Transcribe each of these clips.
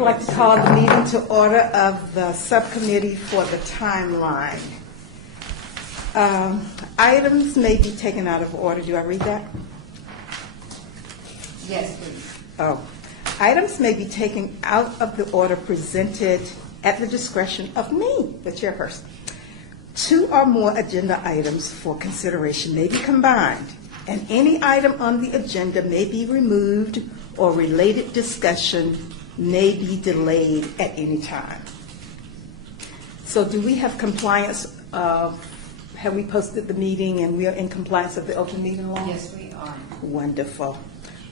I'd like to call the meeting to order of the subcommittee for the timeline. Items may be taken out of order. Do I read that? Yes, please. Oh. Items may be taken out of the order presented at the discretion of me, the chairperson. 2 or more agenda items for consideration may be combined, and any item on the agenda may be removed or related discussion may be delayed at any time. So do we have compliance? Have we posted the meeting and we are in compliance of the open meeting law? Yes, we are. Wonderful.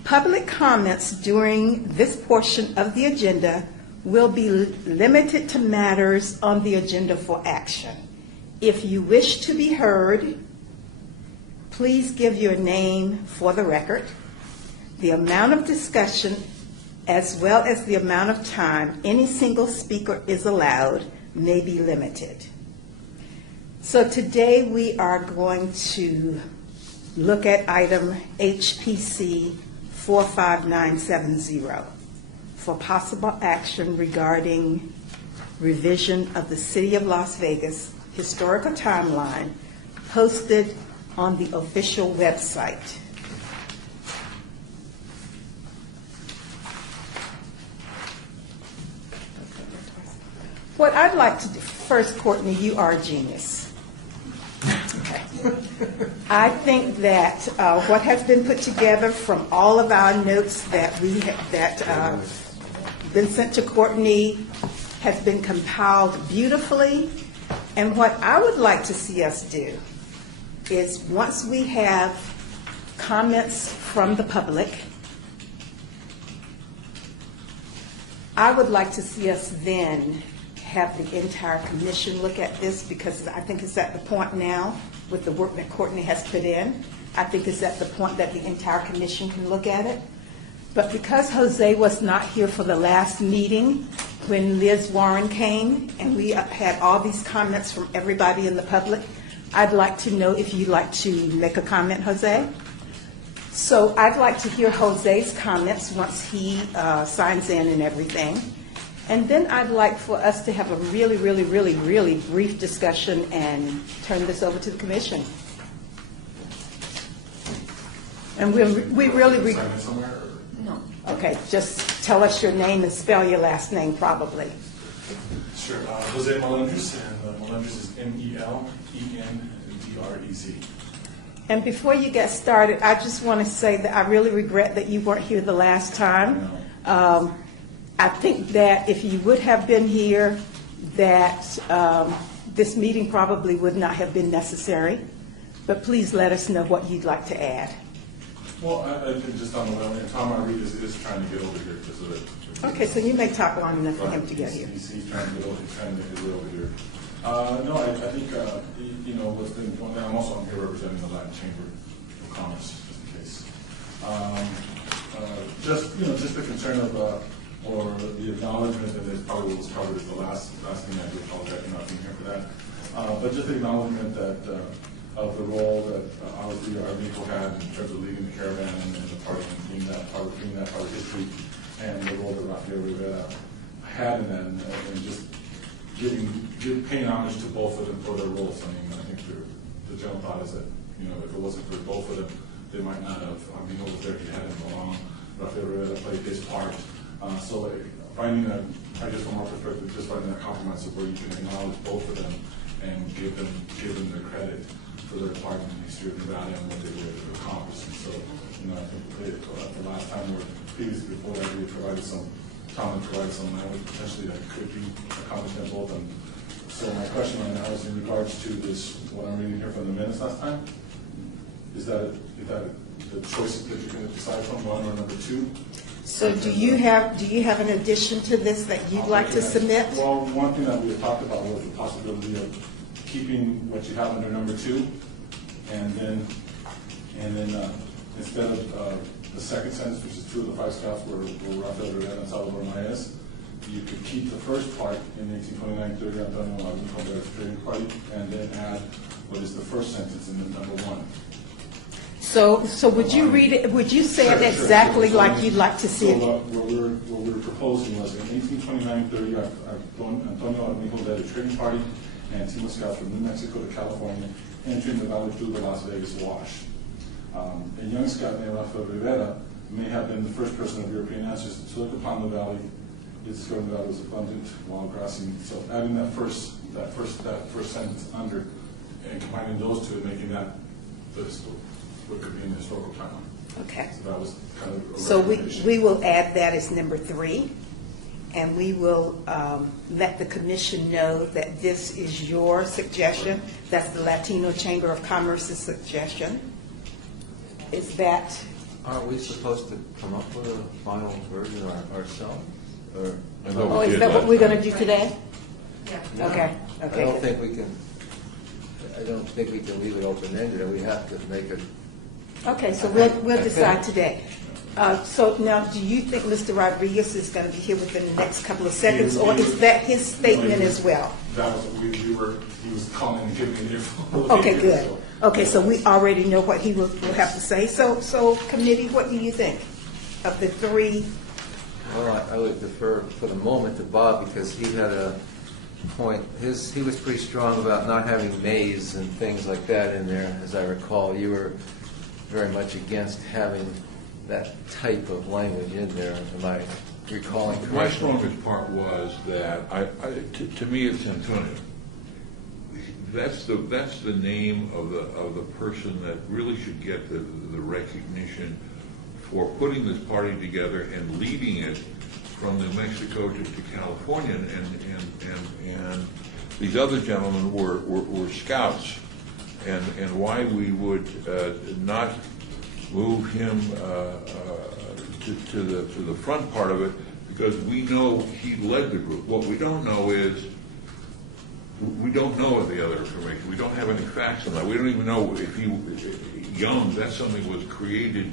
Public comments during this portion of the agenda will be limited to matters on the agenda for action. If you wish to be heard, please give your name for the record. The amount of discussion, as well as the amount of time any single speaker is allowed, may be limited. So today we are going to look at item HPC 45970 for possible action regarding revision of the City of Las Vegas historical timeline posted on the official website. What I'd like to do, first, Courtney, you are a genius. Okay. I think that what has been put together from all of our notes that we been sent to Courtney has been compiled beautifully. And what I would like to see us do is, once we have comments from the public, I would like to see us then have the entire commission look at this, because I think it's at the point now, with the work that Courtney has put in, I think it's at the point that the entire commission can look at it. But because Jose was not here for the last meeting when Liz Warren came and we had all these comments from everybody in the public, I'd like to know if you'd like to make a comment, Jose. So I'd like to hear Jose's comments once he signs in and everything. And then I'd like for us to have a really, really, really, really brief discussion and turn this over to the commission. And we really... No. Okay, just tell us your name and spell your last name, probably. Sure. Jose Melendrez, and Melendrez is Melendrez. And before you get started, I just want to say that I really regret that you weren't here the last time. I think that if you would have been here, that this meeting probably would not have been necessary. But please let us know what you'd like to add. Well, I think just on the way, Tom Reed is trying to get over here because of it. Okay, so you may talk long enough for him to get here. He's trying to get over, trying to get his way over here. No, I think, what's been going on, I'm also here representing the Latin Chamber of Commerce, just in case. Just the concern of, or the acknowledgement, and this probably was covered as the last thing I do, apologize for not being here for that. But just the acknowledgement that of the role that obviously our NACO had in terms of leading the caravan and the party and being that part of history, and the role that Rafael Rivera had in that, and just paying homage to both of them for their roles. I mean, I think the general thought is that, if it wasn't for both of them, they might not have, was there, he had him along. Rafael Rivera played his part. So finding I guess from our perspective, just finding a compromise of where you can acknowledge both of them and give them their credit for their part in the history of Nevada and what they were able to accomplish. And so, I think the last time or previously before that, we provided some language potentially that could be accomplished in both. And so my question right now is in regards to this, what I'm reading here from the minutes last time. Is that the choices that you're going to decide from, one or number 2? So do you have an addition to this that you'd like to submit? Well, one thing that we had talked about was the possibility of keeping what you have under number 2, and then instead of the second sentence, which is 2 of the 5 scouts were Rafael Rivera and Salvador Maez, you could keep the first part in 1829-30 Antonio Agustin Trading Party, and then add what is the first sentence in the number 1. So would you read it, would you say it exactly like you'd like to see it? So what we were proposing was in 1829-30, Antonio Armijo led a trading party and team of scouts from New Mexico to California, entering the valley through the Las Vegas Wash. A young scout named Rafael Rivera may have been the first person of European ancestry to look upon the valley. He discovered that it was abundant, wild grassy. So adding that first sentence under and combining those two and making that what could be in the historical timeline. Okay. So that was kind of a So recommendation. we will add that as number 3, and we will let the commission know that this is your suggestion. That's the Latino Chamber of Commerce's suggestion. Is that, Aren't we supposed to come up with a final version ourselves? Or oh, is that what we're going to do today? Yeah. Okay, I okay. don't think we can. I don't think we can leave it open-ended, and we have to make it. Okay, so we'll decide today. So now, do you think Mr. Rodriguez is going to be here within the next couple of seconds, or is that his statement as well? That was, he was calling and giving me the info. Okay, good. Okay, so we already know what he will have to say. So committee, what do you think of the 3? Well, I would defer for the moment to Bob because he had a point. He was pretty strong about not having maze and things like that in there. As I recall, you were very much against having that type of language in there. Am I recalling correctly? My strongest part was that to me it's Antonio. That's the name of the person that really should get the recognition for putting this party together and leading it from New Mexico to California, and these other gentlemen were scouts, and why we would not move him to the front part of it, because we know he led the group. What we don't know is, we don't know the other information. We don't have any facts on that. We don't even know if he Young, that's something that was created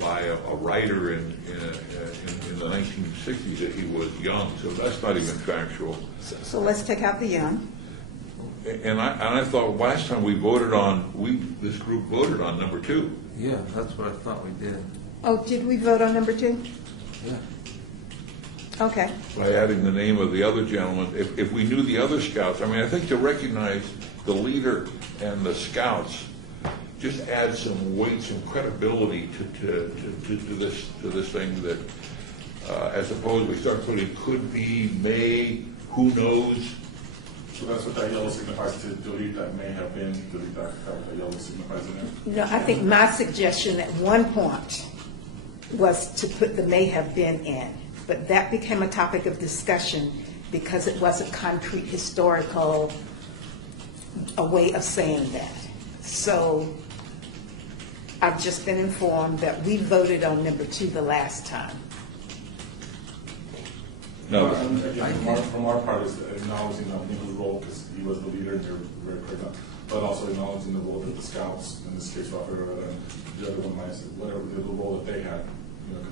by a writer in the 1960s, that he was young, so that's not even factual. So let's take out the young. And I thought last time we voted on, this group voted on number 2. Yeah, that's what I thought we did. Oh, did we vote on number 2? Yeah. Okay. By adding the name of the other gentleman. If we knew the other scouts, I mean, I think to recognize the leader and the scouts just adds some weight, some credibility to this thing, that as opposed we start putting could be, may, who knows. So that's what that yellow signifies, to delete that may have been, delete that yellow signifies in there. No, I think my suggestion at one point was to put the may have been in, but that became a topic of discussion because it wasn't concrete historical, a way of saying that. So I've just been informed that we voted on number 2 the last time. No, Again, from our part, is acknowledging Nico's role, because he was the leader, and you're very correct, but also acknowledging the role that the scouts, in this case, Rafael and the other one, whatever the role that they had,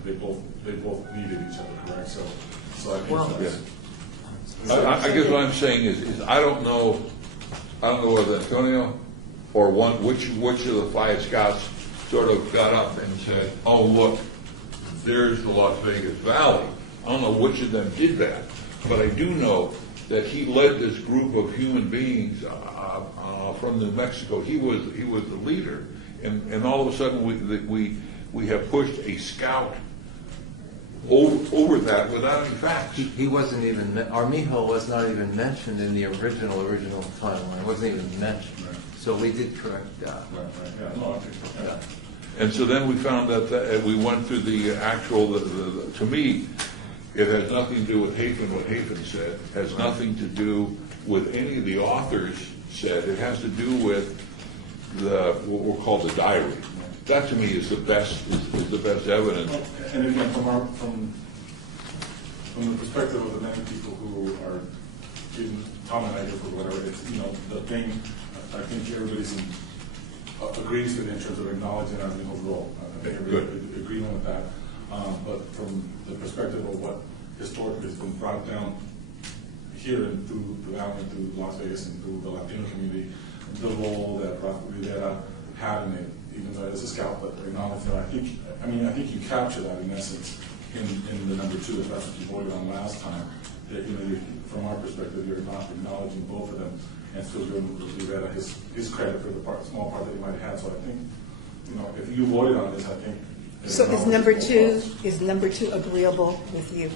because they both needed each other, correct? So I think that's. I guess what I'm saying is I don't know whether Antonio or which of the 5 scouts sort of got up and said, oh, look, there's the Las Vegas Valley. I don't know which of them did that, but I do know that he led this group of human beings from New Mexico. He was the leader, and all of a sudden we have pushed a scout over that without any facts. He wasn't even, Armijo was not even mentioned in the original timeline. It wasn't even mentioned. Right. So we did correct that. Right, yeah, no, I think, yeah. And so then we found out that we went through the actual, to me, it has nothing to do with Hafen, what Hafen said, has nothing to do with any of the authors said. It has to do with what we're called the diary. That to me is the best evidence. And again, from the perspective of the many people who are giving Tom and I for whatever, it's, the thing, I think everybody's agrees with in terms of acknowledging our legal role. I think everybody's agreeing with that. But from the perspective of what historically has been brought down here and through the valley, through Las Vegas, and through the Latino community, the role that Rafa Rivera had in it, even though as a scout, but acknowledging that. I think you capture that in essence in the number 2, if that's what you voted on last time. That, from our perspective, you're not acknowledging both of them and still giving Rivera his credit for the small part that he might have had. So I think, if you voted on this, I think. So is number two agreeable with you?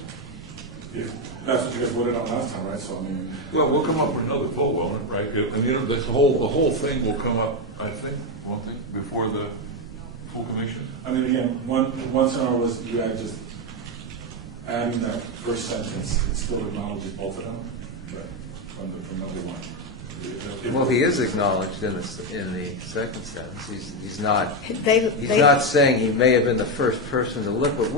If that's what you guys voted on last time, right? So Well, we'll come up with another vote, won't it, right? And the whole thing will come up, I think, won't it, before the full commission? again, one scenario was you had just adding that first sentence, it still acknowledges both of them, but from number 1. Well, he is acknowledged in the second sentence. He's not. They Not saying he may have been the first person to look, but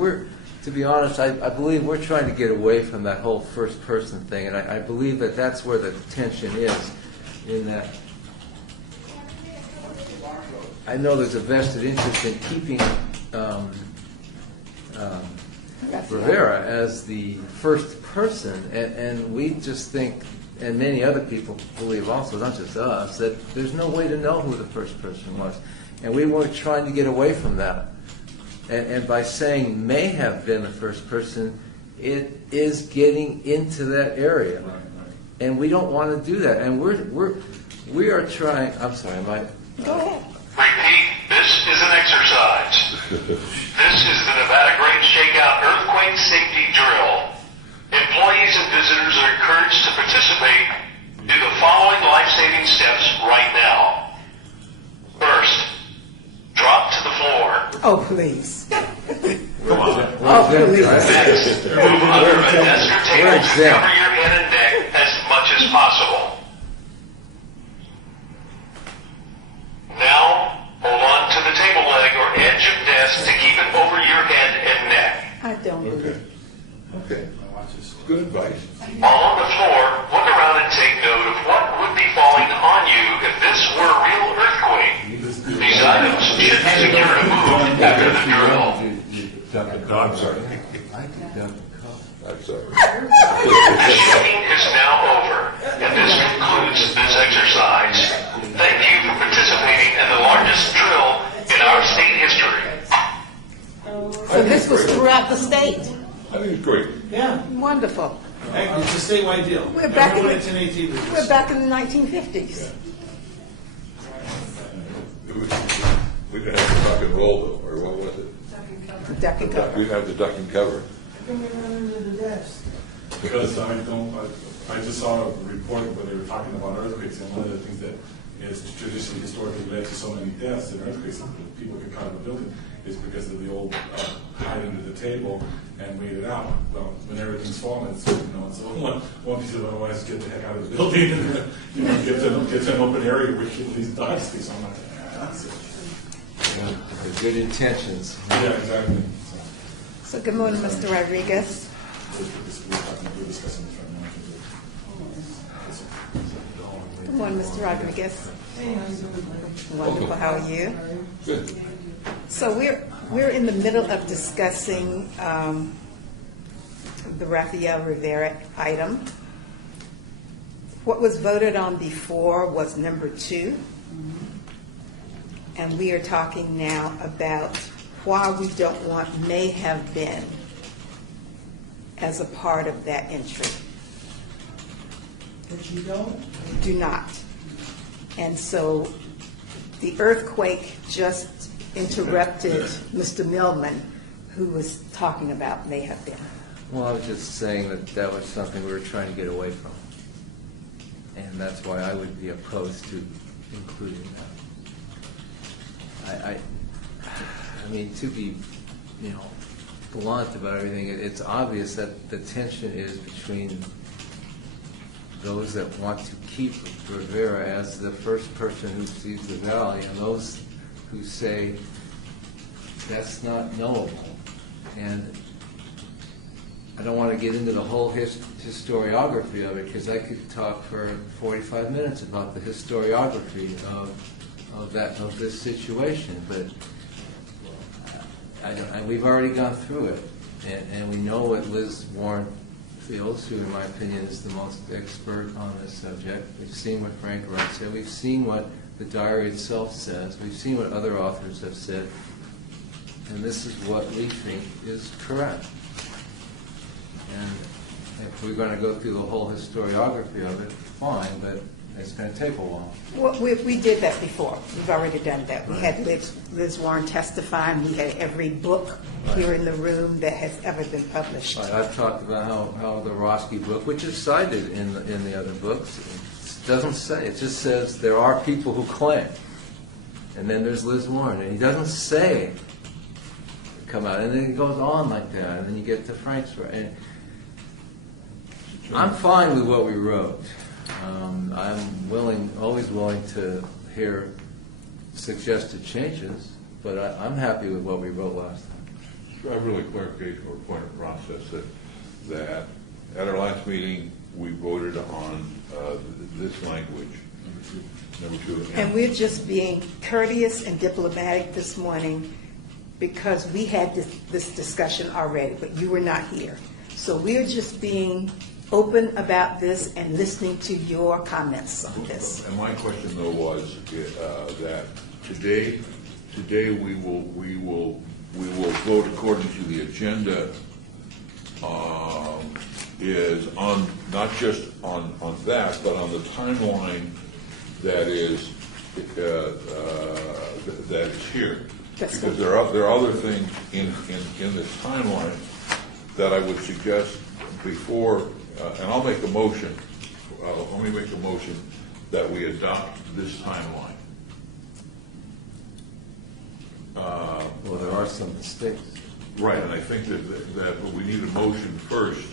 to be honest, I believe we're trying to get away from that whole first person thing, and I believe that that's where the tension is, in that I know there's a vested interest in keeping Rivera as the first person, and we just think, and many other people believe also, not just us, that there's no way to know who the first person was. And we were trying to get away from that. And by saying may have been the first person, it is getting into that area. Right. And we don't want to do that. And we are trying, I'm sorry, am I? Go ahead. Repeat, this is an exercise. This is the Nevada Great Shakeout Earthquake Safety Drill. Employees and visitors are encouraged to participate. Do the following life-saving steps right now. First, drop to the floor. Oh, please. Next, Oh, please. move under a desk or table to exempt. cover your head and neck as much as possible. Now, hold on to the table leg or edge of desk to keep it over your head and neck. I don't believe it. Okay. Good advice. While on the floor, look around and take note of what would be falling on you if this were a real earthquake. These items should be secure to move after the drill. No, I'm sorry. I'm sorry. The shaking is now over, and this concludes this exercise. Thank you for participating in the largest drill in our state history. So this was throughout the state. I think it's great. Yeah, Wonderful. it's a statewide deal. We're back in Everyone at 1018 did this. We're back in the 1950s. We didn't have the duck and roll, though, or what was it? Duck and cover. We didn't have the duck and cover. Because I just saw a report where they were talking about earthquakes, and one of the things that is traditionally historically led to so many deaths in earthquakes, and people get caught in a building, is because of the old hide under the table and wait it out. Well, when everything's falling, it's so one piece of advice: get the heck out of the building, and get to an open area where you can at least dodge things. So I'm like, that's it. The good intentions. Yeah, exactly. So good morning, Mr. Rodriguez. We're discussing this right now. Good morning, Mr. Rodriguez. Wonderful. How are you? Good. So we're in the middle of discussing the Rafael Rivera item. What was voted on before was number 2. And we are talking now about why we don't want may have been as a part of that entry. But you don't? Do not. And so the earthquake just interrupted Mr. Millman, who was talking about may have been. Well, I was just saying that was something we were trying to get away from. And that's why I would be opposed to including that. I mean, to be, blunt about everything, it's obvious that the tension is between those that want to keep Rivera as the first person who sees the valley and those who say that's not knowable. And I don't want to get into the whole historiography of it, because I could talk for 45 minutes about the historiography of this situation, but we've already gone through it, and we know what Liz Warren Fields, who in my opinion is the most expert on this subject. We've seen what Frank Wright said. We've seen what the diary itself says. We've seen what other authors have said. And this is what we think is correct. And if we're going to go through the whole historiography of it, fine, but it's going to take a while. Well, we did that before. We've already done that. We had Liz Warren testify, and we had every book here in the room that has ever been published. Right, I've talked about how the Roski book, which is cited in the other books, it doesn't say. It just says there are people who claim. And then there's Liz Warren, and he doesn't say come out. And then it goes on like that, and then you get to Frank's. And I'm fine with what we wrote. I'm always willing to hear suggested changes, but I'm happy with what we wrote last time. I have really clarification or point of process that at our last meeting, we voted on this language, number two. And we're just being courteous and diplomatic this morning because we had this discussion already, but you were not here. So we're just being open about this and listening to your comments on this. And my question though was that today we will vote according to the agenda. Is on not just on that, but on the timeline that is here. That's because there are other things in this timeline that I would suggest before. And I'll make a motion. Let me make a motion that we adopt this timeline. Well, there are some mistakes. Right, and I think that we need a motion first,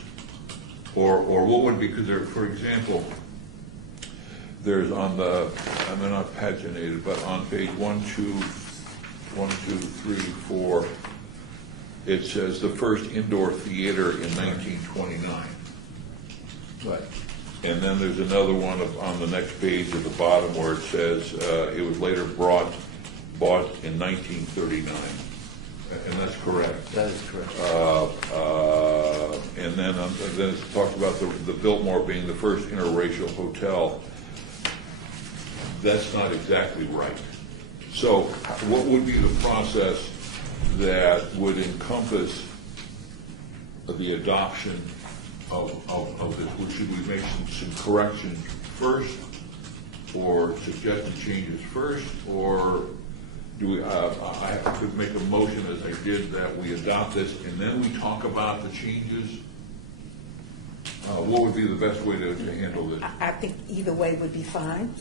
or what would be, because there, for example, there's on the, I'm not paginated, but on page 1, 2, 3, 4, it says the first indoor theater in 1929. Right. And then there's another one on the next page at the bottom where it says it was later bought in 1939. And that's correct. That is correct. And then it talks about the Biltmore being the first interracial hotel. That's not exactly right. So what would be the process that would encompass the adoption of this? Should we make some corrections first, or suggested changes first, or do we? I have to make a motion, as I did, that we adopt this and then we talk about the changes. What would be the best way to handle this? I think either way would be fine.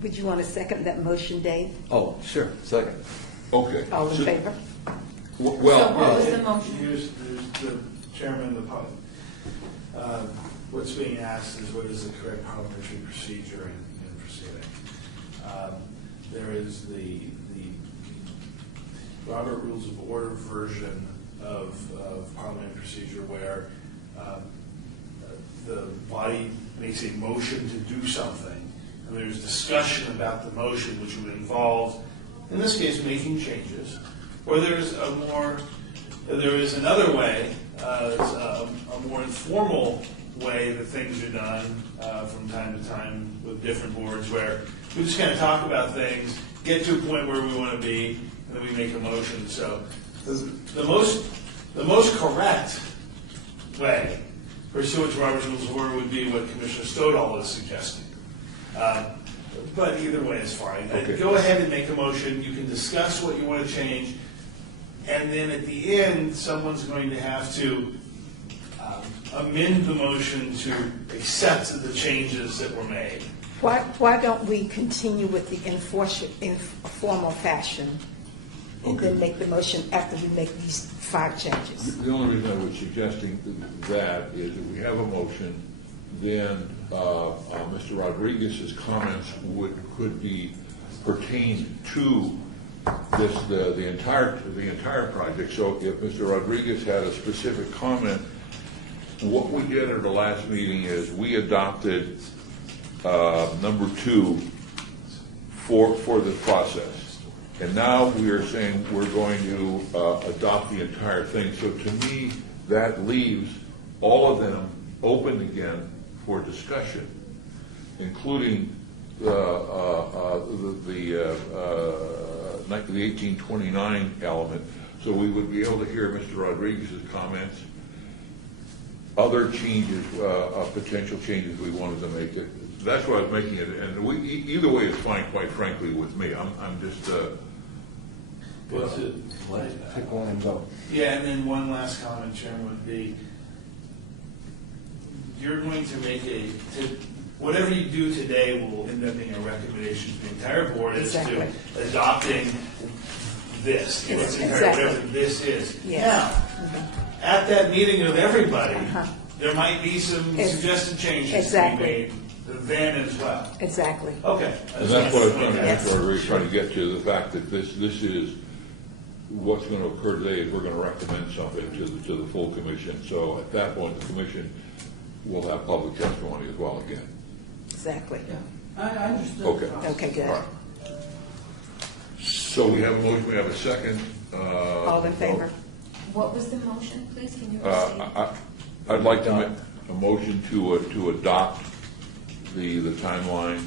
Would you want to second that motion, Dave? Oh, sure. Second. Okay. All in favor? Well, So what was the motion? Here's the chairman of the public. What's being asked is what is the correct parliamentary procedure in proceeding. There is the Robert Rules of Order version of parliamentary procedure where the body makes a motion to do something, and there's discussion about the motion, which would involve, in this case, making changes. Or there is another way, a more informal way that things are done from time to time with different boards, where we just kind of talk about things, get to a point where we want to be, and then we make a motion. So the most correct way, pursuant to Robert's Rules of Order, would be what Commissioner Stoddall is suggesting. But either way is fine. Okay. Go ahead and make a motion. You can discuss what you want to change. And then at the end, someone's going to have to amend the motion to accept the changes that were made. Why don't we continue with the informal fashion and then make the motion after we make these 5 changes? The only reason I was suggesting that is if we have a motion, then Mr. Rodriguez's comments could be pertained to the entire project. So if Mr. Rodriguez had a specific comment, what we did at the last meeting is we adopted number 2 for the process, And now we are saying we're going to adopt the entire thing. So to me, that leaves all of them open again for discussion, including the 1829 element. So we would be able to hear Mr. Rodriguez's comments, other changes, potential changes we wanted to make. That's why I was making it, and either way is fine, quite frankly, with me. I'm just. What's it? Pick one and go. Yeah, and then one last comment, Chairman, would be, you're going to make whatever you do today will end up being a recommendation to the entire board as Exactly. to adopting this, Exactly. whatever this is. Yes. Now, at that meeting of everybody, Uh-huh. there might be some Ex- suggested changes to exactly. be made then as well. Exactly. Okay. And that's what I was trying to, Yes. that's what we're trying to get to, the fact that this is, what's going to occur today is we're going to recommend something to the full commission. So at that point, the commission will have public testimony as well again. Exactly. I understood. Okay. the process. Okay, good. All right. So we have a motion, we have a second. All in favor? What was the motion, please? Can you Uh, restate? I'd like to make a motion to adopt the timeline.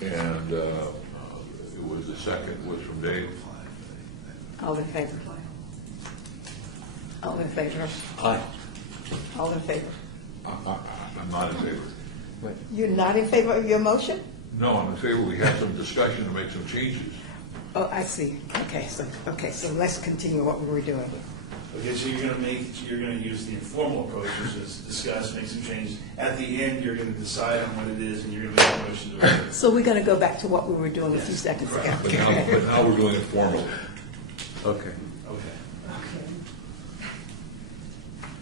And it was, the second was from Dave. All in favor? All in favor? Aye. All in favor? I'm not in favor. Wait. You're not in favor of your motion? No, I'm in favor we have some discussion to make some changes. Oh, I see. Okay, so let's continue what we were doing. Okay, so you're gonna use the informal approach, which is discuss, make some changes. At the end, you're gonna decide on what it is, and you're gonna make a motion to approve. So we're going to go back to what we were doing a few seconds ago. But now we're doing it formally. Okay. Okay. Okay.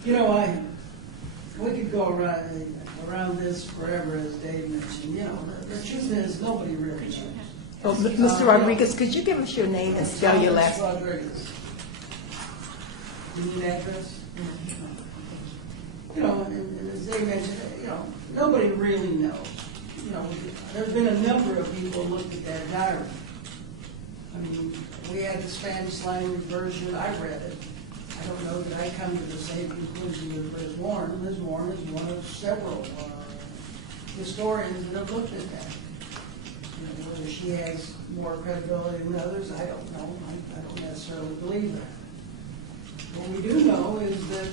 You know, we could go around this forever, as Dave mentioned. You know, the truth is, nobody really knows. Oh, Mr. Rodriguez, could you give us your name and spell your last? Thomas Rodriguez. You need an address? You know, and as Dave mentioned, you know, nobody really knows. You know, there's been a number of people who looked at that diary. I mean, we had the Spanish language version, I read it. I don't know that I come to the same conclusion with Liz Warren. Liz Warren is one of several historians that have looked at that. You know, whether she has more credibility than others, I don't know. I don't necessarily believe that. What we do know is that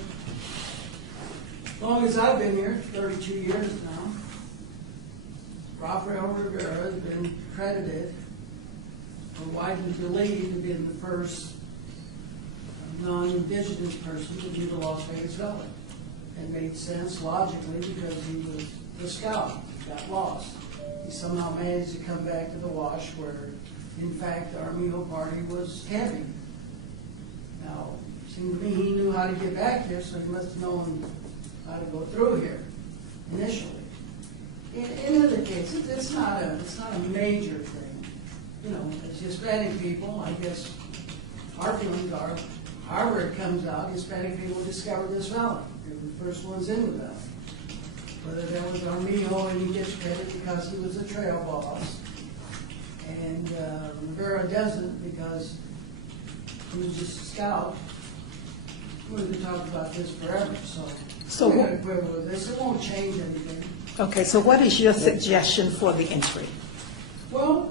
as long as I've been here, 32 years now, Rafael Rivera has been credited or widely believed to be the first non-indigenous person to do the Las Vegas Valley. It made sense logically because he was the scout, he got lost. He somehow managed to come back to the Wash where, in fact, the Armijo Party was camping. Now, it seemed to me he knew how to get back here, so he must have known how to go through here initially. In other cases, it's not a major thing. You know, as Hispanic people, I guess our feelings are, however it comes out, Hispanic people discovered this valley. They were the first ones in the valley. Whether that was Armijo and he gets credit because he was a trail boss, and Rivera doesn't because he was just a scout. We could talk about this forever, so we're going to quibble with this. It won't change anything. Okay, so what is your suggestion for the entry? Well,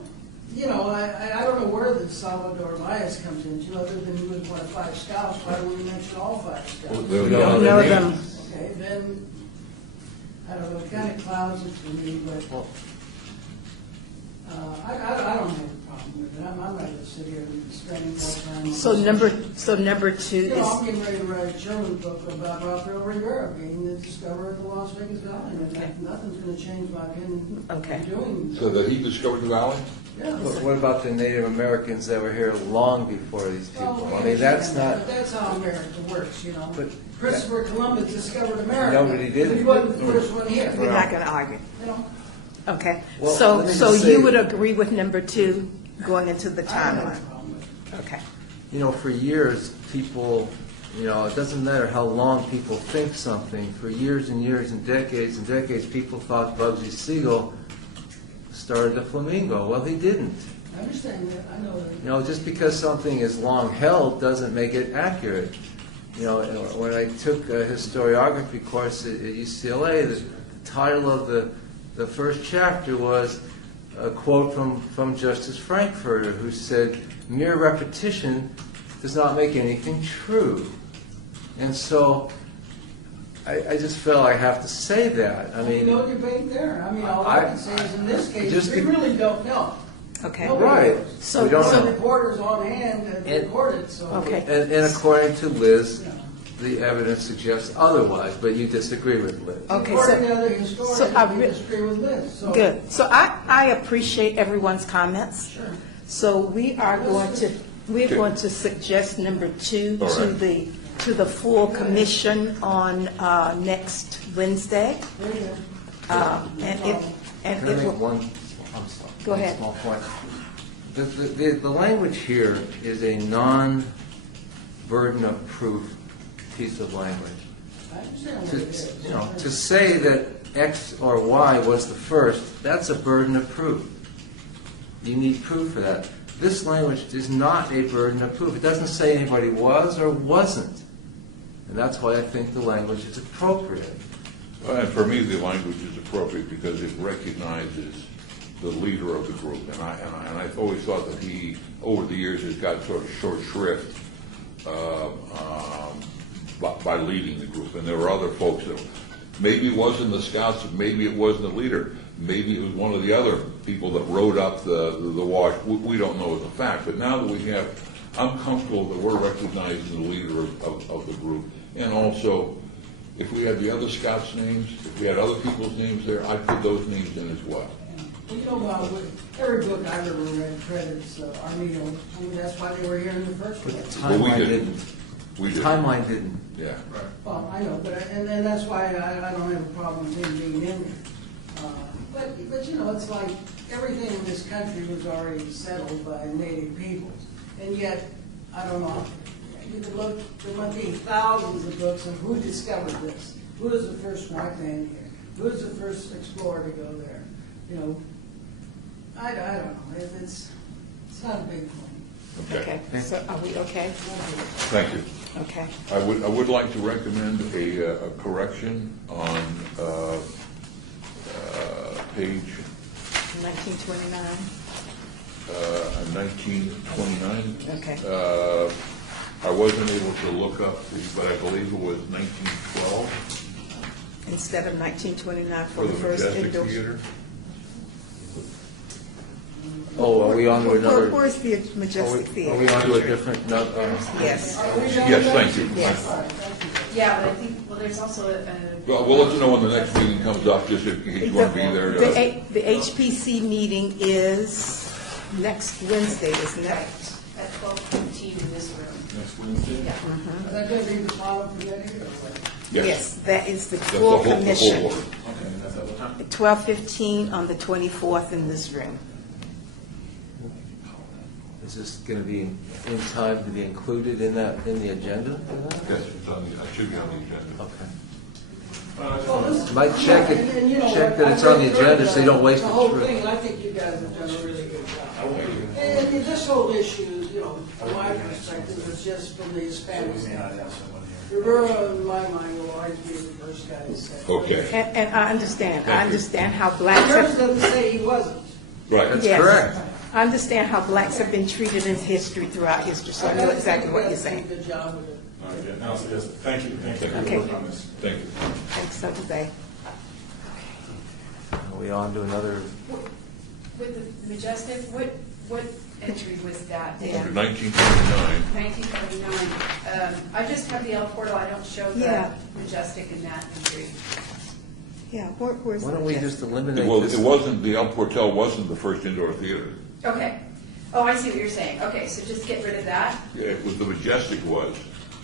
you know, I don't know where the Salvador Baez comes into, other than he was one of 5 scouts. Why don't we mention all 5 scouts? There we We go. don't know them. Okay, then, I don't know, it kind of clouds it for me, but I don't have a problem with it. I'm not going to sit here and spend more time. on So this. number 2 You know, I'm is, getting ready to write a children's book about Rafael Rivera being the discoverer of the Las Vegas Valley, and nothing's going to change my opinion Okay. on doing. So that he discovered the valley? Yeah. What about the Native Americans that were here long before these Well, people? we I mean, that's understand that, not, but that's how America works, you know. But Christopher Columbus discovered America. No, but he didn't. But he wasn't the first one here. we're not going to argue. You know, Okay, Well, so let me so just you say- would agree with number 2 going into the I don't have a timeline? problem with it. Okay. you know, for years, people, you know, it doesn't matter how long people think something, for years and years and decades, people thought Bugsy Siegel started the Flamingo. Well, he didn't. I understand that, I know that. You know, just because something is long held doesn't make it accurate. You know, when I took a historiography course at UCLA, the title of the first chapter was a quote from Justice Frankfurter, who said, "Mere repetition does not make anything true." And so I just felt I have to say that. I mean, No debate there. I mean, all I can say is in this case, we really don't know. Okay. Nobody Right. knows. So- we don't Some know. reporters on hand And- recorded, so. Okay. And according to Liz, the evidence suggests otherwise, but you disagree with Liz. Okay, According to other so historians, I we re- disagree with Liz, so. Good. So I appreciate everyone's comments. Sure. So we're going to suggest number 2 All to right. the full commission on next Wednesday. There you go. And it Can I make will, one, I'm sorry, Go one ahead. small point? The language here is a non-burden of proof piece of language. I understand what To, it is. you know, to say that X or Y was the first, that's a burden of proof. You need proof for that. This language is not a burden of proof. It doesn't say anybody was or wasn't. And that's why I think the language is appropriate. And for me, the language is appropriate because it recognizes the leader of the group. And I've always thought that he, over the years, has got sort of short shrift by leading the group. And there were other folks that maybe it wasn't the scouts, maybe it wasn't the leader, maybe it was one of the other people that rode up the wash. We don't know as a fact. But now that we have, I'm comfortable that we're recognizing the leader of the group. And also, if we had the other scouts' names, if we had other people's names there, I'd put those names in as well. Well, you know, every book I've ever read credits Armijo. I mean, that's why they were here in the first But place. the Well, we timeline didn't. didn't. We The did. timeline didn't. Yeah. Well, I know, but, and that's why I don't have a problem with him being in there. But you know, it's like everything in this country was already settled by native peoples. And yet, I don't know, you could look, there might be thousands of books of who discovered this. Who was the first white man here? Who was the first explorer to go there? You know, I don't know, it's not a big point. okay. So are we okay? Thank you. Okay. I would like to recommend a correction on page 1929. 1929. Okay. I wasn't able to look up, but I believe it was 1912 Instead of 1929 for for the the first Majestic indoor. Theater. Oh, are we on to another? Where's the Majestic Are we Theater? on to a different, Yes. Yes, thank you. Yes. Yeah, but I think, well, there's also a. Well, we'll let you know when the next meeting comes up, just if you want to be there. The HPC meeting is next Wednesday, isn't it? At 12:15 in this room. Next Wednesday? Yeah. Is that going to be the final committee or what? Yes, that is the That's the full whole- the whole commission. board. Okay, and that's at what time? 12:15 on the 24th in this room. is this going to be in time to be included in that, in the agenda? Yes, it's on the, it should be on the agenda. Okay. Well, this- Might check it- and you know, check that I've it's on the read agenda so you don't waste the the whole trip. thing, and I think you guys have done a really good job. And this whole issue, you know, from my perspective, is just from the Hispanic We may not side. have someone here. Rivera, in my mind, will always be the first guy to say. Okay, And I understand, Thank you. I understand how blacks Terms have, doesn't say he wasn't. right. That's yes. correct. I understand how blacks have been treated in history, throughout history, so I know exactly what you're saying. Good job with it. All right, yeah, now, so yes, thank you for your Okay. work on this. Thank you. Thanks, so today. Are we on to another? With the Majestic, what entry was that? Yeah. 1929. 1939. I just have the El Portal, I don't show the Yeah. Majestic in that entry. Yeah, where's Why the don't we Majestic? just eliminate Well, this? it wasn't, the El Portel wasn't the first indoor theater. Okay. Oh, I see what you're saying. Okay, so just get rid of that? Yeah, it was, the Majestic was,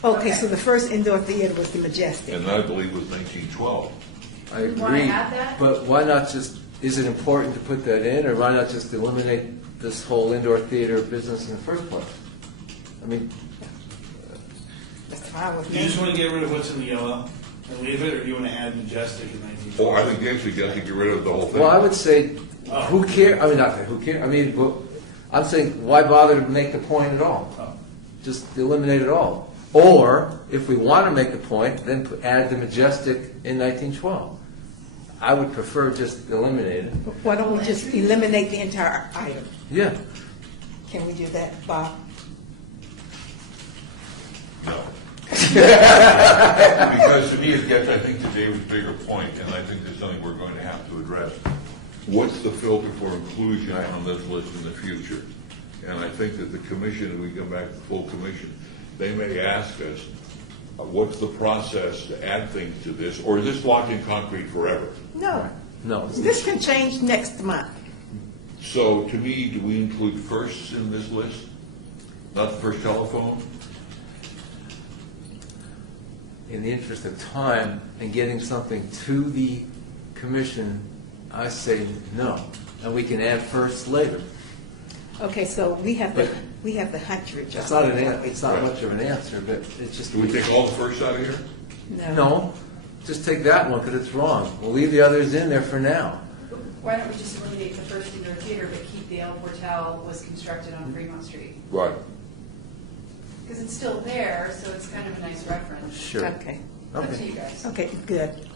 Okay, so the first indoor theater was the Majestic. and I believe it was 1912. I You wanna agree, add that? but why not just, is it important to put that in, or why not just eliminate this whole indoor theater business in the first place? I mean, That's fine with Do you me. just want to get rid of what's in the yellow and leave it, or do you want to add Majestic in 1912? Oh, I think actually you have to get rid of the whole thing. well, I would say Who care, I mean, not, who care, I mean, but I'm saying, why bother to make the point at all? Just eliminate it all. Or, if we want to make a point, then add the Majestic in 1912. I would prefer just eliminate it. Why don't we just eliminate the entire item? Yeah. Can we do that, Bob? No. Because to me, it gets, I think, to David's bigger point, and I think there's something we're going to have to address. What's the filter for inclusion on this list in the future? And I think that the commission, if we come back to the full commission, they may ask us, what's the process to add things to this, or is this locked in concrete forever? No. No. This can change next month. So to me, do we include firsts in this list? Not the first telephone? In the interest of time and getting something to the commission, I say no. And we can add first later. Okay, so we have the 100. It's not it's not much of an answer, but it's just. Do we take all the firsts out of here? No, just take that one because it's wrong. We'll leave the others in there for now. Why don't we just eliminate the first indoor theater, but keep the El Portal was constructed on Fremont Street? Right. Because it's still there, so it's kind of a nice reference. Sure. Okay. Up to you guys. Okay, good.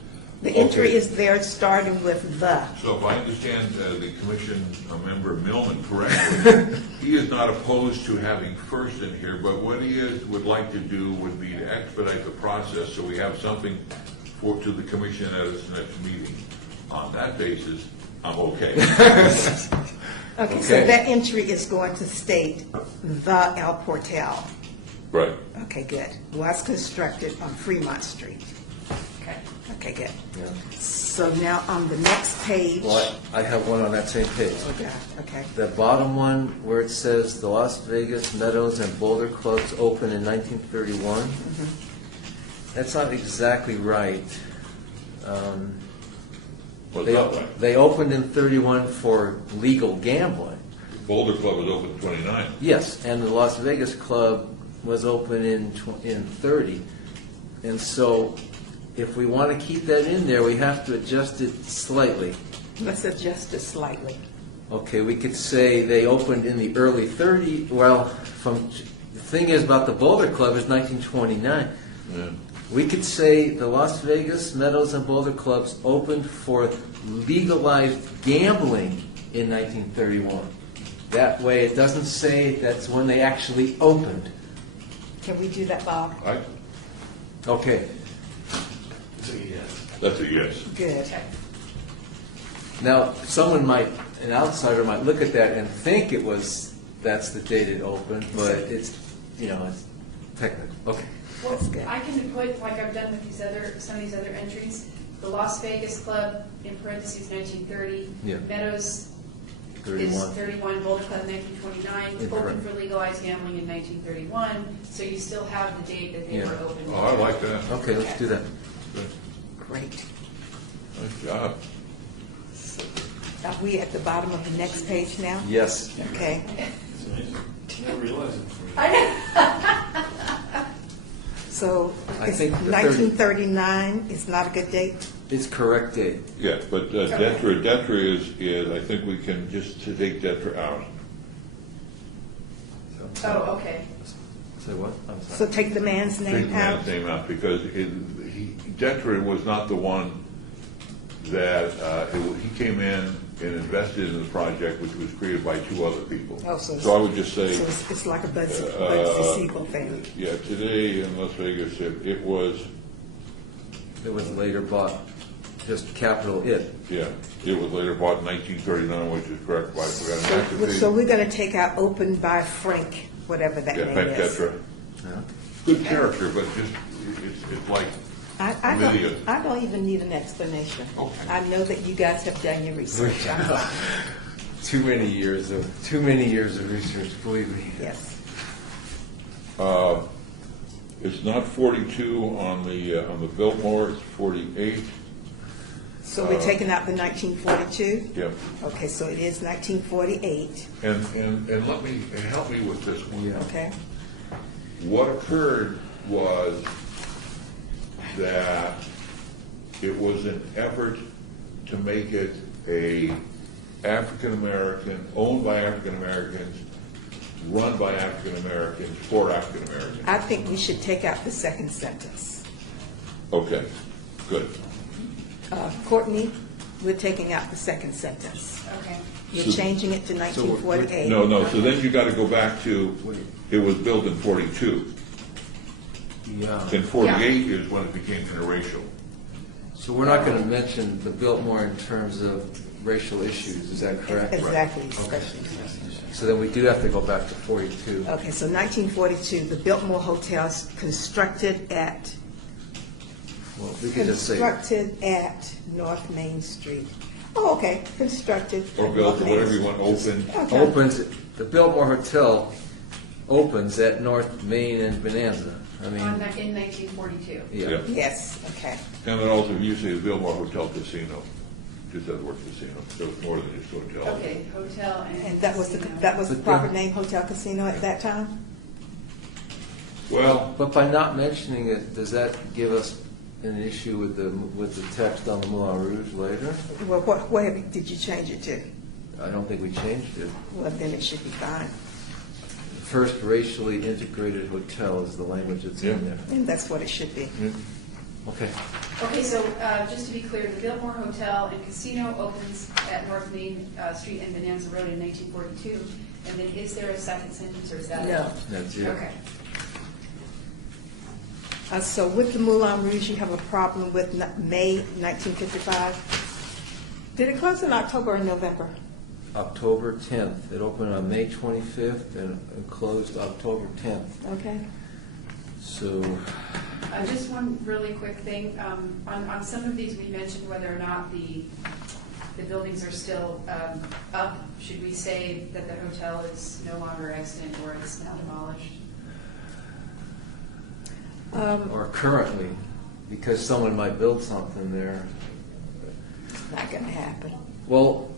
The entry Okay. is there, starting with the. So if I understand the commission member Millman correctly, he is not opposed to having first in here, but what he would like to do would be to expedite the process so we have something to the commission at its next meeting. On that basis, I'm okay. Okay, so Okay. that entry is going to state the El Portal. Right. Okay, good. Was constructed on Fremont Street. Okay. Okay, good. Yeah. So now on the next page. Well, I have one on that same page. Okay, okay. The bottom one where it says the Las Vegas Meadows and Boulder Clubs opened in 1931. That's not exactly right. What's that like? They opened in 31 for legal gambling. Boulder Club was open in 29. Yes, and the Las Vegas Club was open in 30. And so if we want to keep that in there, we have to adjust it slightly. Let's adjust it slightly. Okay, we could say they opened in the early 30s. Well, the thing is about the Boulder Club is 1929. Yeah. We could say the Las Vegas Meadows and Boulder Clubs opened for legalized gambling in 1931. That way, it doesn't say that's when they actually opened. Can we do that, Bob? Okay. That's a yes. Good. Okay. Now, someone might, an outsider might look at that and think that's the date it opened, but it's technical. Okay. Well, That's good. I can put, like I've done with some of these other entries, the Las Vegas Club, in parentheses, 1930. Yeah. Meadows is 31. 31, Boulder Club 1929, Incorrect. open for legalized gambling in 1931, so you still have the date that they Yeah. were open. Oh, I like that. Okay, let's do that. Great. Nice job. Are we at the bottom of the next page now? Yes. Okay. It's amazing. I didn't realize it before. I know. So I it's think the 1939 is not a good date? It's correct date. Yeah, but Detra is, I think we can just take Detra out. Oh, okay. Say what? I'm So sorry. take the man's Take name the out? man's name out, because Detra was not the one that, he came in and invested in the project, which was created by two other people. Oh, so So I would just say, So it's like a Bugsy Siegel thing. yeah, today in Las Vegas, it was, It was later bought, just capital it. yeah, it was later bought in 1939, which is correct, but I forgot. So we're going to take out open by Frank, whatever that Yeah, name Frank is. Detra. Good character, but just, it's like, I Lydia. don't even need an explanation. Okay. I know that you guys have done your research. I'm fine. Too many years of research, believe me. Yes. it's not 42 on the Biltmore, it's 48. So we're taking out the 1942? Yep. Okay, so it is 1948, And let me, help me with this one. Yeah. okay? What occurred was that it was an effort to make it a African American, owned by African Americans, run by African Americans, for African Americans. I think we should take out the second sentence. Okay, good. Courtney, we're taking out the second sentence. Okay. You're So- changing it to 1948. No, so then you got to go back to, it was built in 42. Yeah. Then 48 is when it became interracial. So we're not going to mention the Biltmore in terms of racial issues, is that correct? Exactly, Okay. especially. So then we do have to go back to 42. Okay, so 1942, the Biltmore Hotels constructed at North Main Street. Oh, okay, constructed. Or at built, North or Main whatever you Street. want, open. Okay. Opens, the Biltmore Hotel opens at North Main and Bonanza. I mean, In 1942. yeah. Yes, okay. And then also usually the Biltmore Hotel Casino, just as the word casino, so it's more than just hotel. Okay, hotel and. And that was the But proper then- name, Hotel Casino at that time? Well, But by not mentioning it, does that give us an issue with the text on the Moulin Rouge later? Well, where did you change it to? I don't think we changed it. Well, then it should be fine. First racially integrated hotel is the language that's in there. And that's what it should be. Okay. Okay, so just to be clear, the Biltmore Hotel and Casino opens at North Main Street and Bonanza Road in 1942. And then is there a second sentence or is that? No. That's it. Okay. So with the Moulin Rouge, you have a problem with May 1955? Did it close in October or November? October 10th. It opened on May 25th and closed October 10th. Okay. So, Just one really quick thing. On some of these, we mentioned whether or not the buildings are still up. Should we say that the hotel is no longer extant or it's now demolished? or currently, because someone might build something there. It's not going to happen. Well,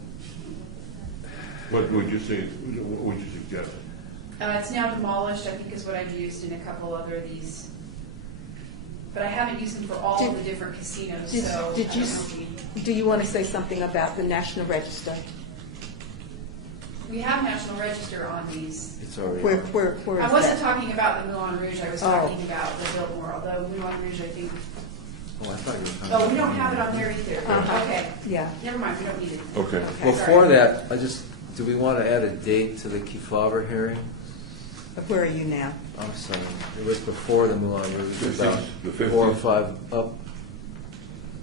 what would you say, what would you suggest? It's now demolished, I think is what I've used in a couple other of these. But I haven't used them for all of the different casinos, so. Did I you, don't know if we- do you want to say something about the National Register? We have National Register on these. it's already. Where I is wasn't that? talking about the Moulin Rouge, I was Oh. talking about the Biltmore, although Moulin Rouge, I think, Oh, I thought you were talking oh, we about- don't have it on there either. Uh-huh. Okay, Yeah. never mind, we don't need it. Okay. Before that, do we want to add a date to the Kefauver hearing? Where are you now? I'm sorry, it was before the Moulin Rouge, The about 50s. 4 or 5 up,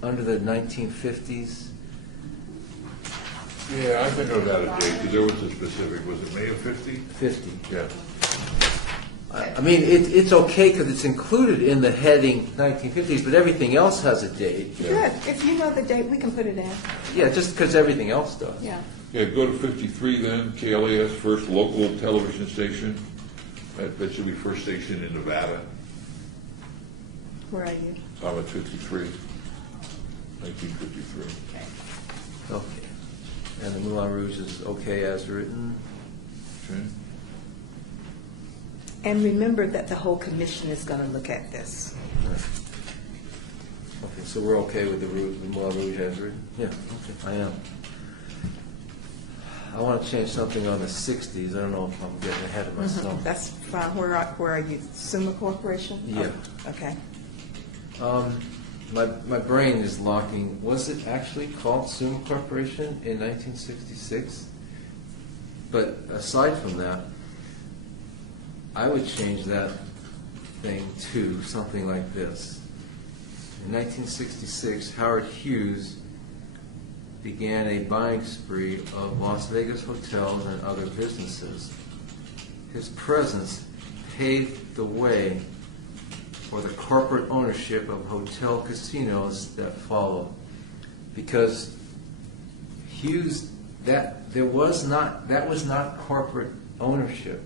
under the 1950s. Yeah, I think I've got a date, because there was a specific, was it May of 50? 50. Yeah. I mean, it's okay because it's included in the heading 1950s, but everything else has a date. Good. If you know the date, we can put it in. Yeah, just because everything else does. Yeah. Yeah, go to 53 then, KLAS, first local television station. That should be first station in Nevada. Where are you? I'm at 53, 1953. Okay. And the Moulin Rouge is okay as written? Okay. And remember that the whole commission is going to look at this. Okay, so we're okay with the Moulin Rouge as written? Yeah, okay, I am. I want to change something on the 60s. I don't know if I'm getting ahead of myself. That's fine. Where are you? Summa Corporation? Yeah. Oh, okay. My brain is locking. Was it actually called Summa Corporation in 1966? But aside from that, I would change that thing to something like this. In 1966, Howard Hughes began a buying spree of Las Vegas hotels and other businesses. His presence paved the way for the corporate ownership of hotel casinos that followed. Because Hughes, that was not corporate ownership.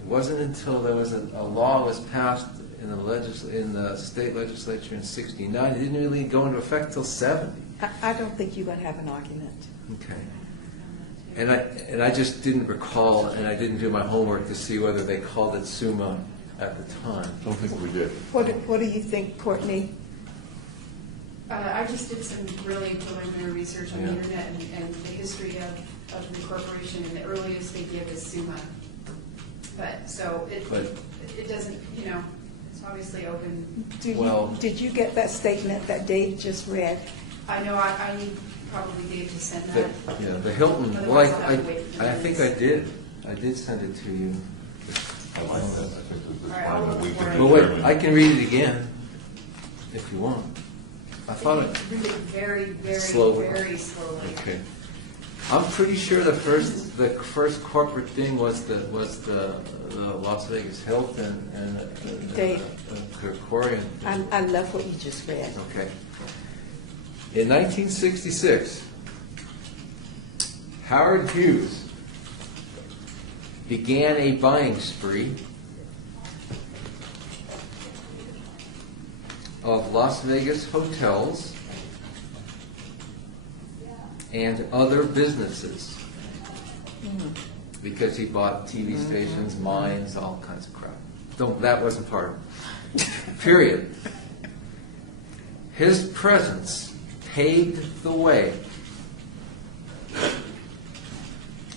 It wasn't until there was a law was passed in the state legislature in '69. It didn't really go into effect till '70. I don't think you're going to have an argument. Okay. And I just didn't recall, and I didn't do my homework to see whether they called it Summa at the time. Don't think we did. What do you think, Courtney? I just did some really preliminary research on the Yeah. internet and the history of of the corporation, and the earliest they give is SUMA. But, so it doesn't, it's obviously open. Did you get that statement that Dave just read? I know I need probably Dave to send that. The Hilton, well, Otherwise I'll have to wait for I think I minutes. did send it to you. I like that. I think it's All right, fine I'll that we look can for it. But wait, determine. I can read it again, if you want. I thought it, Read it very, very, Slowly. very slowly. okay. I'm pretty sure the first corporate thing was the Las Vegas Hilton and Dave. Kerkorian. I love what you just read. Okay. In 1966, Howard Hughes began a buying spree of Las Vegas hotels and other businesses because he bought TV stations, mines, all kinds of crap. That wasn't part of it. Period. His presence paved the way.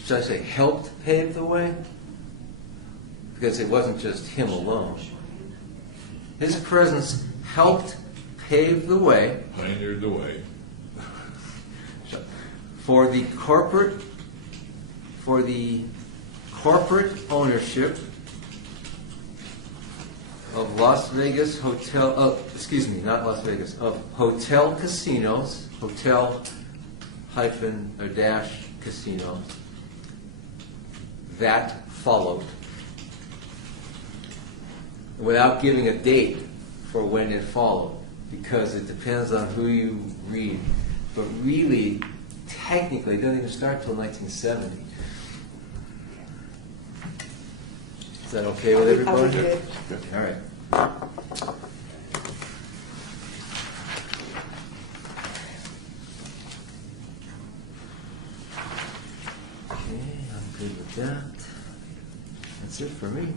Should I say helped pave the way? Because it wasn't just him alone. His presence helped pave the way Pioneered the way. for the corporate ownership of Las Vegas hotel, not Las Vegas, of hotel casinos, hotel hyphen or dash casinos, that followed. Without giving a date for when it followed, because it depends on who you read. But really, technically, it doesn't even start till 1970. Is that okay with everybody? I'll be good. All right. Okay, I'm good with that. That's it for me.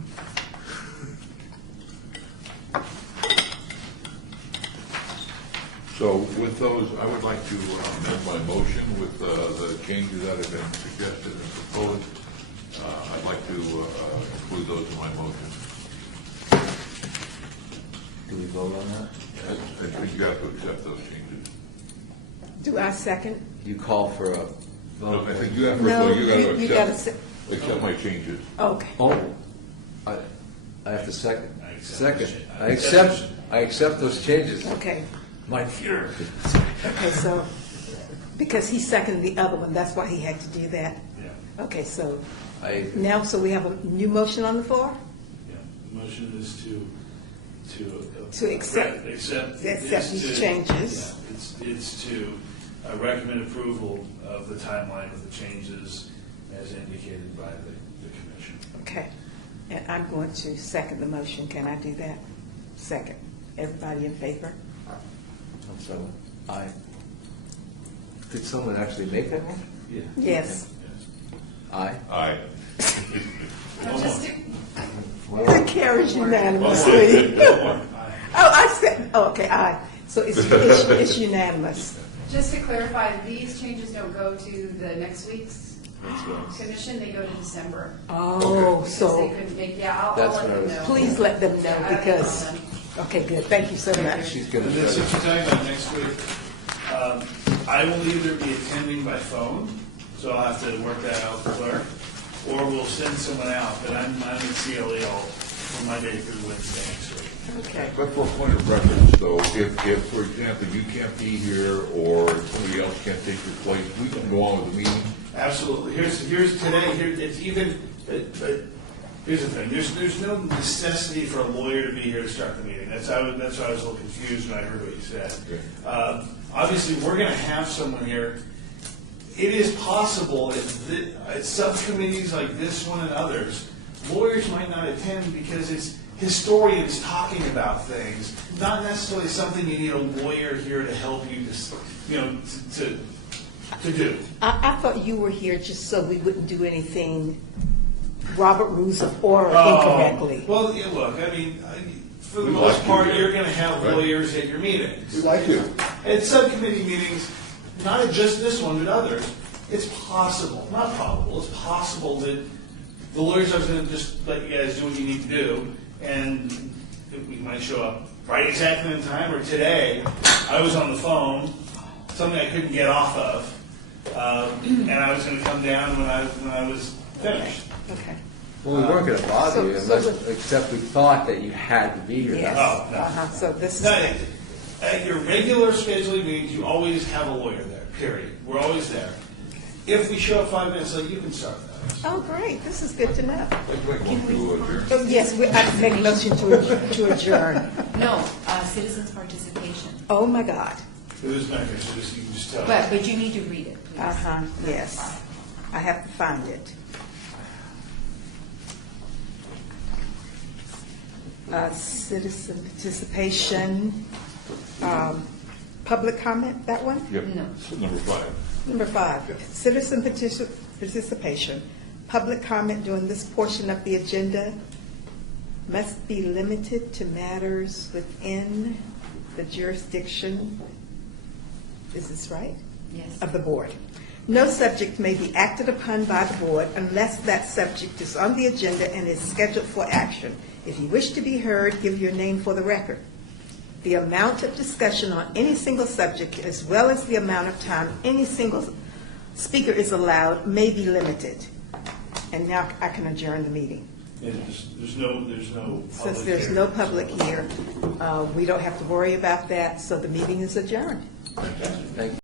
So with those, I would like to amend my motion with the changes that have been suggested and proposed. I'd like to include those in my motion. Do we vote on that? I think you have to accept those changes. Do I second? You call for a No, vote? I think you have, first No, of all, you you got gotta to se- accept my changes. Okay. Oh, I have to second. I accept Second. the I change. accept those changes. Okay. Mein Führer. Okay, so, because he seconded the other one, that's why he had to do that. Yeah, Okay, so I, so we have a new motion on the floor? yeah. The motion is to. To accept these changes. Yeah, it's to recommend approval of the timeline of the changes as indicated by the commission. Okay. And I'm going to second the motion. Can I do that? Second. Everybody in favor? I'm sorry. I. Did someone actually make that one? Yeah. Yes. Aye. Aye. Just to- It carries unanimously. Okay, aye. So it's unanimous. Just to clarify, these changes don't go to the next week's commission, they go to December. Oh, Because so they couldn't make, I'll That's let what I them was- know. please let them know Yeah, I will because, tell them. okay, good. Thank you so much. She's going And to then try since to. you're talking about next week, I will either be attending by phone, so I'll have to work that out with the clerk, or we'll send someone out, but I'm in CLE all from Monday through Wednesday next week. Okay. But for a point of reference, though, if, for example, you can't be here or somebody else can't take your place, we can go on with the meeting. Absolutely. Here's today, it's even, but here's the thing, there's no necessity for a lawyer to be here to start the meeting. That's why I was a little confused when I heard what you said. Okay. Obviously, we're gonna have someone here. It is possible at subcommittees like this one and others, lawyers might not attend because it's historians talking about things, not necessarily something you need a lawyer here to help you to do. I thought you were here just so we wouldn't do anything Robert Rules of Order incorrectly. Well, yeah, look, I mean, for the We most like part, you. you're gonna have Right. lawyers at your meetings. We like you. At subcommittee meetings, not just this one, but others, it's possible, not probable, it's possible that the lawyers are going to just let you guys do what you need to do, and we might show up right exactly in time, or today, I was on the phone, something I couldn't get off of, and I was going to come down when I was finished. Okay. Well, we weren't going to bother you So- unless, except we thought that you had to be here. Yes. Oh, no. So this is. No, at your regular scheduling meetings, you always have a lawyer there, period. We're always there. If we show up 5 minutes late, you can start that. Oh, great, this is good to know. Let's make one to adjourn. Oh, yes, I make a motion to adjourn. No, citizens' participation. Oh, my God. It was back there, so you can just tell. But you need to read it, please. Uh-huh, yes. I have to find it. Citizen participation, public comment, that one? Yep, No. so number 5. Number 5, citizen participation. Public comment during this portion of the agenda must be limited to matters within the jurisdiction, is this right? Yes. Of the board. No subject may be acted upon by the board unless that subject is on the agenda and is scheduled for action. If you wish to be heard, give your name for the record. The amount of discussion on any single subject, as well as the amount of time any single speaker is allowed, may be limited. And now I can adjourn the meeting. And there's no. Since public there's here. no public here, we don't have to worry about that, so the meeting is adjourned. Thank you.